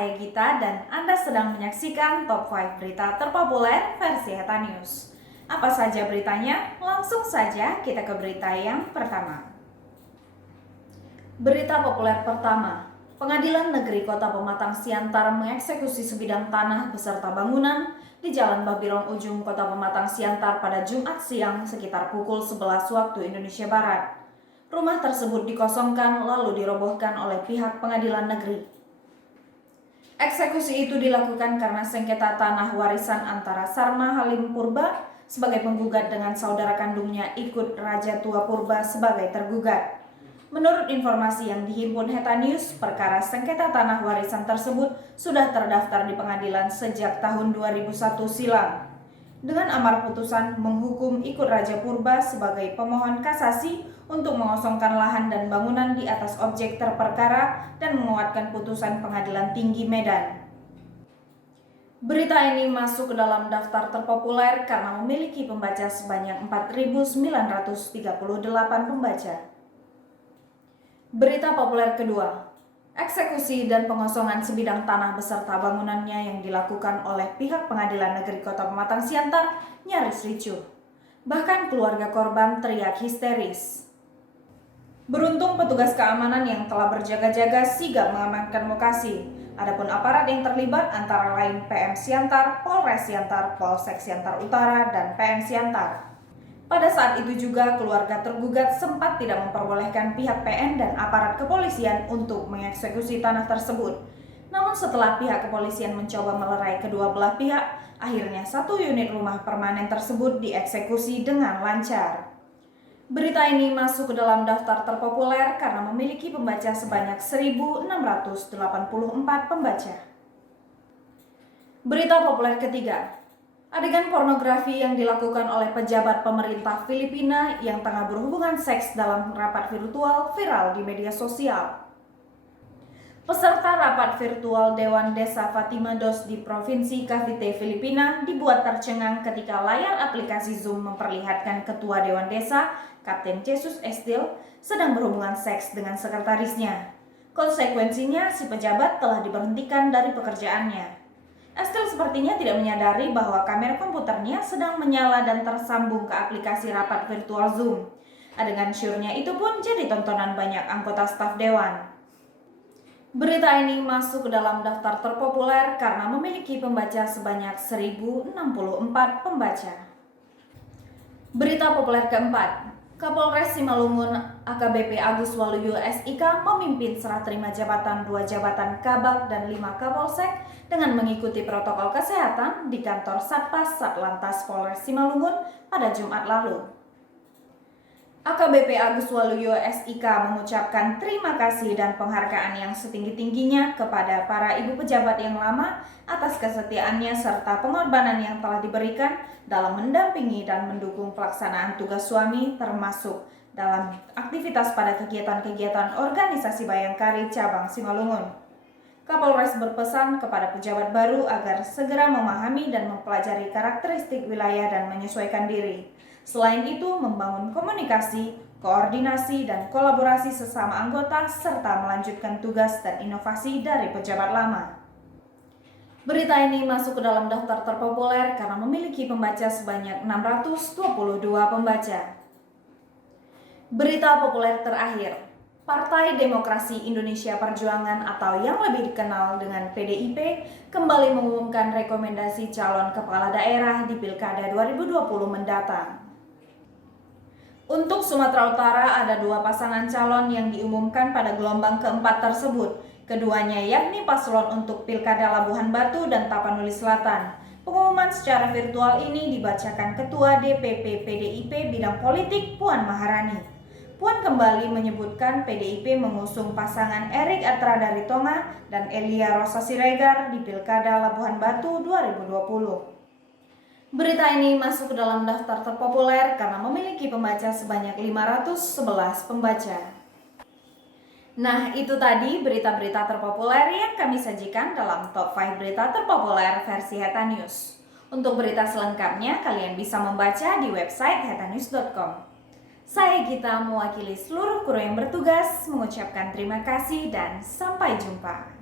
saya Gita dan Anda sedang menyaksikan Top 5 Berita Terpopuler versi Heta News. Apa saja beritanya? Langsung saja kita ke berita yang pertama. Berita populer pertama, Pengadilan Negeri Kota Pematang Siantar mengeksekusi sebidang tanah beserta bangunan di Jalan Babirong Ujung Kota Pematang Siantar pada Jumat siang sekitar pukul 11 waktu Indonesia Barat. Rumah tersebut dikosongkan lalu dirobohkan oleh pihak pengadilan negeri. Eksekusi itu dilakukan karena sengketa tanah warisan antara Sarma Halim Purba sebagai penggugat dengan saudara kandungnya ikut Raja Tua Purba sebagai tergugat. Menurut informasi yang dihimpun Heta News, perkara sengketa tanah warisan tersebut sudah terdaftar di pengadilan sejak tahun 2001 silam. Dengan amar putusan menghukum ikut Raja Purba sebagai pemohon kasasi untuk mengosongkan lahan dan bangunan di atas objek terperkara dan menguatkan putusan Pengadilan Tinggi Medan. Berita ini masuk ke dalam daftar terpopuler karena memiliki pembaca sebanyak 4.938 pembaca. Berita populer kedua, eksekusi dan pengosongan sebidang tanah beserta bangunannya yang dilakukan oleh pihak Pengadilan Negeri Kota Pematang Siantar nyaris ricuh. Bahkan keluarga korban teriak histeris. Beruntung petugas keamanan yang telah berjaga-jaga sigap mengamankan lokasi. Adapun aparat yang terlibat antara lain PM Siantar, Polres Siantar, Polsek Siantar Utara, dan PN Siantar. Pada saat itu juga keluarga tergugat sempat tidak memperbolehkan pihak PN dan aparat kepolisian untuk mengeksekusi tanah tersebut. Namun setelah pihak kepolisian mencoba melerai kedua belah pihak, akhirnya satu unit rumah permanen tersebut dieksekusi dengan lancar. Berita ini masuk ke dalam daftar terpopuler karena memiliki pembaca sebanyak 1.684 pembaca. Berita populer ketiga, adegan pornografi yang dilakukan oleh pejabat pemerintah Filipina yang tengah berhubungan seks dalam rapat virtual viral di media sosial. Peserta rapat virtual Dewan Desa Fatima Dos di Provinsi Cavite, Filipina dibuat tercengang ketika layar aplikasi Zoom memperlihatkan Ketua Dewan Desa, Kapten Jesus Estil, sedang berhubungan seks dengan sekretarisnya. Konsekuensinya, si pejabat telah diberhentikan dari pekerjaannya. Estil sepertinya tidak menyadari bahwa kamera komputernya sedang menyala dan tersambung ke aplikasi rapat virtual Zoom. Adegan syurnya itu pun jadi tontonan banyak anggota staf dewan. Berita ini masuk ke dalam daftar terpopuler karena memiliki pembaca sebanyak 1.064 pembaca. Berita populer keempat, Kapolres Simalungun AKBP Agus Waluyo SIK memimpin serah terima jabatan 2 jabatan Kabak dan 5 Kapolsek dengan mengikuti protokol kesehatan di kantor Satpas Satlantas Polres Simalungun pada Jumat lalu. AKBP Agus Waluyo SIK mengucapkan terima kasih dan penghargaan yang setinggi-tingginya kepada para ibu pejabat yang lama atas kesetiaannya serta pengorbanan yang telah diberikan dalam mendampingi dan mendukung pelaksanaan tugas suami termasuk dalam aktivitas pada kegiatan-kegiatan organisasi Bayangkari Cabang Simalungun. Kapolres berpesan kepada pejabat baru agar segera memahami dan mempelajari karakteristik wilayah dan menyesuaikan diri. Selain itu, membangun komunikasi, koordinasi, dan kolaborasi sesama anggota, serta melanjutkan tugas dan inovasi dari pejabat lama. Berita ini masuk ke dalam daftar terpopuler karena memiliki pembaca sebanyak 622 pembaca. Berita populer terakhir, Partai Demokrasi Indonesia Perjuangan atau yang lebih dikenal dengan PDIP kembali mengumumkan rekomendasi calon kepala daerah di Pilkada 2020 mendatang. Untuk Sumatera Utara ada 2 pasangan calon yang diumumkan pada gelombang keempat tersebut. Keduanya yakni paslon untuk Pilkada Labuhan Batu dan Tapanuli Selatan. Pengumuman secara virtual ini dibacakan Ketua DPP PDIP Bidang Politik Puan Maharani. Puan kembali menyebutkan PDIP mengusung pasangan Erik Atra dari Tonga dan Elia Rosa Siregar di Pilkada Labuhan Batu 2020. Berita ini masuk ke dalam daftar terpopuler karena memiliki pembaca sebanyak 511 pembaca. Nah, itu tadi berita-berita terpopuler yang kami sajikan dalam Top 5 Berita Terpopuler versi Heta News. Untuk berita selengkapnya, kalian bisa membaca di website hetanews.com. Saya Gita mewakili seluruh kru yang bertugas mengucapkan terima kasih dan sampai jumpa.